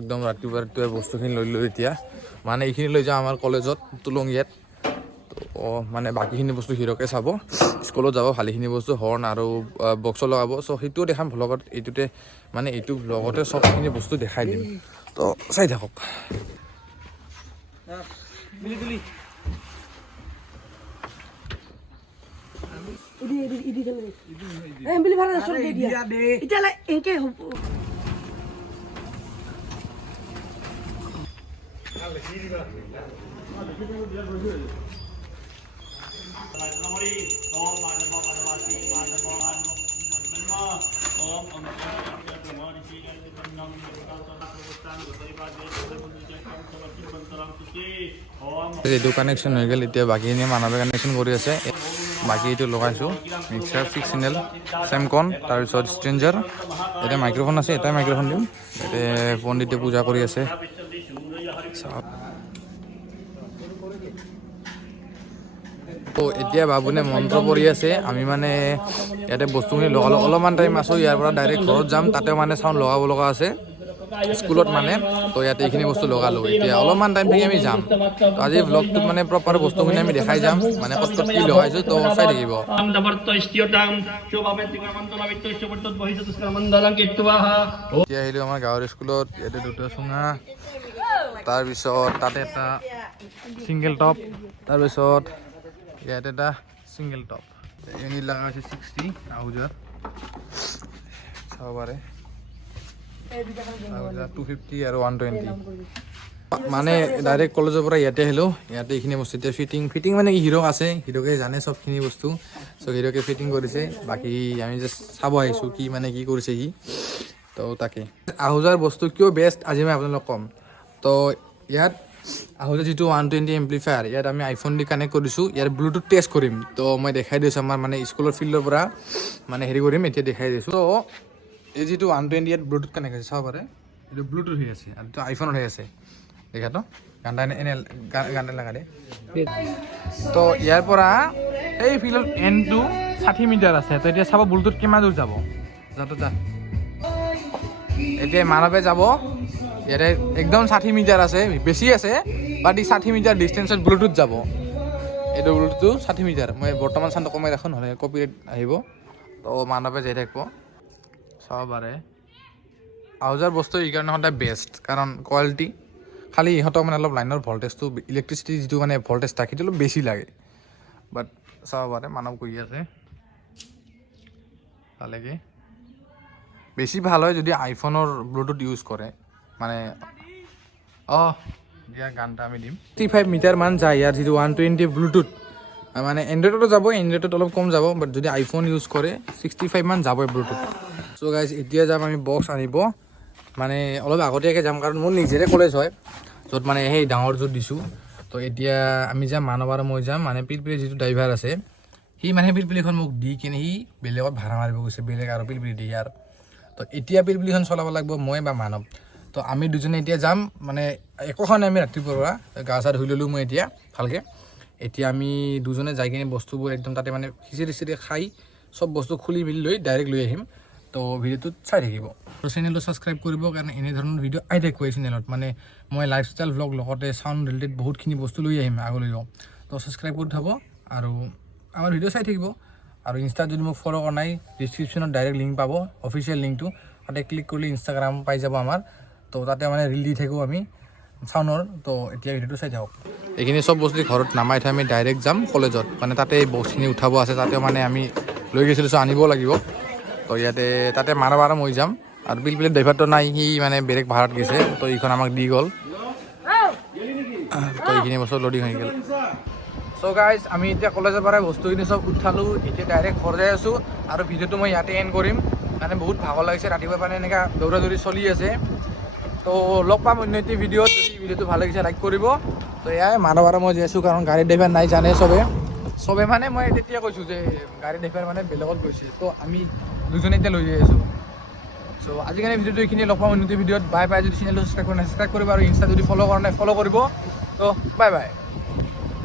একদম ৰাতিপুৱা বস্তুখিনি লৈ এতিয়া মানে এইখিনি লৈ যাওঁ আমাৰ কলেজত তুলঙীয়াত। তো মানে বাকীখিনি বস্তু হিৰকে চাব, স্কুলত যাব ভালেখিনি বস্তু হৰ্ণ আৰু বক্স লগাব। চ' সেইটোও দেখাম ভ্লগত, এইটোতে মানে এইটো ভ্লগতে চবখিনি বস্তু দেখাই দিম। তো চাই থাকক। এইটো কানেকশ্যন হৈ গ'ল, এতিয়া বাকীখিনি মানৱে কানেকশ্যন কৰি আছে। বাকী এইটো লগাইছোঁ মিক্সাৰ 6 চেনেল চেমকন, তাৰপিছত ষ্ট্ৰেঞ্জাৰ। এতিয়া মাইক্ৰফোন আছে, এটাই মাইক্ৰফোন দিম। ইয়াতে পণ্ডিতে পূজা কৰি আছে। এতিয়া বাবুনে মন্ত্ৰ পঢ়ি আছে। আমি মানে ইয়াতে বস্তুখিনি লগালো, অলপমান টাইম আছোঁ। ইয়াৰ পৰা ডাইৰেক্ট ঘৰত যাম, তাতে মানে চাউণ্ড লগাব লগা আছে স্কুলত মানে। তো ইয়াতে এইখিনি বস্তু লগালোঁ, এতিয়া অলপমান টাইম থাকি আমি যাম। তো আজি ভ্লগটোত মানে প্ৰপাৰ বস্তুখিনি আমি দেখাই যাম, মানে ক'ত ক'ত কি লগাইছোঁ। তো চাই থাকিব। এতিয়া আহিলোঁ আমাৰ গাঁৱৰ স্কুলত। ইয়াতে দুটা চুঙা, তাৰপিছত তাতে এটা ছিংগল টপ, তাৰপিছত ইয়াতে এটা ছিংগল টপ। ইউনিট লগা হৈছে 60 আহুজাৰ, চাব পাৰে 250 আৰু 120। মানে ডাইৰেক্ট কলেজৰ পৰা ইয়াতে আহিলোঁ। ইয়াতে এইখিনি বস্তু এতিয়া ফিটিং মানে কি হিৰক আছে, হিৰকে জানে চবখিনি বস্তু। চ' হিৰকে ফিটিং কৰিছে, বাকী আমি জাষ্ট চাব আহিছোঁ কি মানে কি কৰিছে সি। তো তাকে আহুজাৰ বস্তু কিয় বেষ্ট আজি মই আপোনালোকক ক'ম। তো ইয়াত আহুজাৰ যিটো 120 এম্প্লিফায়াৰ, ইয়াত আমি আইফোন দি কানেক্ট কৰিছোঁ। ইয়াৰ ব্লুটুথ টেষ্ট কৰিম। তো মই দেখাই দিছোঁ আমাৰ মানে স্কুলৰ ফিল্ডৰ পৰা মানে হেৰি কৰিম, এতিয়া দেখাই দিছোঁ। তো এই যিটো 120 ইয়াত ব্লুটুথ কানেক্ট আছে, চাব পাৰে এইটো ব্লুটুথ হৈ আছে আৰু এইটো আইফোনত হৈ আছে। দেখাতো গানটা এনে গানটা লগা দে। তো ইয়াৰ পৰা এই ফিল্ডৰ এণ্ডটো 60 মিটাৰ আছে। তো এতিয়া চাব ব্লুটুথ কিমান দূৰ যাব। যাতো যা, এতিয়া মানৱে যাব। ইয়াতে একদম 60 মিটাৰ আছে, বেছি আছে বাট ই 60 মিটাৰ ডিষ্টেঞ্চত ব্লুটুথ যাব। এইটো ব্লুটুথ 60 মিটাৰ। মই বৰ্তমান চাউণ্ডটো কমাই ৰাখোঁ, নহ'লে কপিৰাইট আহিব। তো মানৱে যাই থাকিব, চাব পাৰে। আহুজাৰ বস্তু এইকাৰণে সদায় বেষ্ট, কাৰণ কোৱালিটি। খালি ইহঁতক মানে অলপ লাইনৰ ভল্টেজটো, ইলেক্ট্ৰিচিটি যিটো মানে ভল্টেজ থাকে সেইটো অলপ বেছি লাগে। বাট চাব পাৰে মানৱ কৰি আছে ভালেকৈ। বেছি ভাল হয় যদি আইফোনৰ ব্লুটুথ ইউজ কৰে, মানে দিয়া গানটা আমি দিম। 65 মিটাৰ মান যায় ইয়াৰ যিটো 120 ব্লুটুথ। মানে এণ্ড্ৰইডতো যাব, এণ্ড্ৰইডত অলপ কম যাব, বাট যদি আইফোন ইউজ কৰে 65 মান যাবই ব্লুটুথ। চ' গাইজ এতিয়া যাম আমি বক্স আনিব, মানে অলপ আগতীয়াকৈ যাম, কাৰণ মোৰ নিজেৰে কলেজ হয় য'ত মানে সেই ডাঙৰ য'ত দিছোঁ। তো এতিয়া আমি যাম, মানৱ আৰু মই যাম। মানে পিলপিলিৰ যিটো ড্ৰাইভাৰ আছে সি মানে পিলপিলিখন মোক দি কিনে সি বেলেগত ভাড়া মাৰিব গৈছে, বেলেগ আৰু পিলপিলি দি ইয়াৰ। তো এতিয়া পিলপিলিখন চলাব লাগিব মই বা মানৱ। তো আমি দুজনে এতিয়া যাম, মানে একোখন আমি ৰাতিপুৱাৰ পৰা গা চা ধুই ল'লোঁ মই এতিয়া ভালকৈ। এতিয়া আমি দুজনে যাই কিনে বস্তুবোৰ একদম তাতে মানে খিচিৰি চিচিৰি খাই চব বস্তু খুলি মেলি লৈ ডাইৰেক্ট লৈ আহিম। তো ভিডিঅ'টোত চাই থাকিব আৰু চেনেলটো ছাবস্ক্ৰাইব কৰিব, কাৰণ এনেধৰণৰ ভিডিঅ' আহি থাকিব এই চেনেলত। মানে মই লাইফষ্টাইল ভ্লগ লগতে চাউণ্ড ৰিলেটেড বহুতখিনি বস্তু লৈ আহিম আগলৈও। তো ছাবস্ক্ৰাইব কৰি থ'ব আৰু আমাৰ ভিডিঅ' চাই থাকিব। আৰু ইনষ্টাত যদি মোক ফ'ল' কৰা নাই, ডিছক্ৰিপশ্যনত ডাইৰেক্ট লিংক পাব, অফিচিয়েল লিংকটো। তাতে ক্লিক কৰিলে ইনষ্টাগ্ৰাম পাই যাব আমাৰ। তো তাতে মানে ৰিল দি থাকোঁ আমি চাউণ্ডৰ। তো এতিয়া ভিডিঅ'টো চাই থাকক। এইখিনি চব বস্তু ঘৰত নামাই থৈ আমি ডাইৰেক্ট যাম কলেজত, মানে তাতে বস্তুখিনি উঠাব আছে। তাতে মানে আমি লৈ গৈছিলোঁ, আনিব লাগিব। তো ইয়াতে তাতে মানৱ আৰু মই যাম, আৰু পিলপিলিৰ ড্ৰাইভাৰটো নাই, সি মানে বেলেগ ভাড়াত গৈছে। তো এইখন আমাক দি গ'ল। তো এইখিনি বস্তু লোডিং হৈ গ'ল। চ' গাইজ আমি এতিয়া কলেজৰ পৰা বস্তুখিনি চব উঠালোঁ, এতিয়া ডাইৰেক্ট ঘৰ যাই আছোঁ। আৰু ভিডিঅ'টো মই ইয়াতে এণ্ড কৰিম, মানে বহুত ভাগৰ লাগিছে ৰাতিপুৱা, মানে এনেকৈ দৌৰা দৌৰি চলি আছে। তো লগ পাম অন্য এটি ভিডিঅ'ত। যদি ভিডিঅ'টো ভাল লাগিছে লাইক কৰিব। তো এয়াই মানৱ আৰু মই যাই আছোঁ, কাৰণ গাড়ীৰ ড্ৰাইভাৰ নাই, জানে চবে মানে মই তেতিয়া কৈছোঁ যে গাড়ী ড্ৰাইভাৰ মানে বেলেগত গৈছে। তো আমি দুজনে এতিয়া লৈ যাই আছোঁ। চ' আজিকালি ভিডিঅ'টো এইখিনি, লগ পাম অন্য এটি ভিডিঅ'ত। Bye bye. যদি চেনেলটো ছাবস্ক্ৰাইব কৰা নাই ছাবস্ক্ৰাইব কৰিব, আৰু ইনষ্টা যদি ফ'ল' কৰা নাই ফ'ল' কৰিব। তো বাই বাই।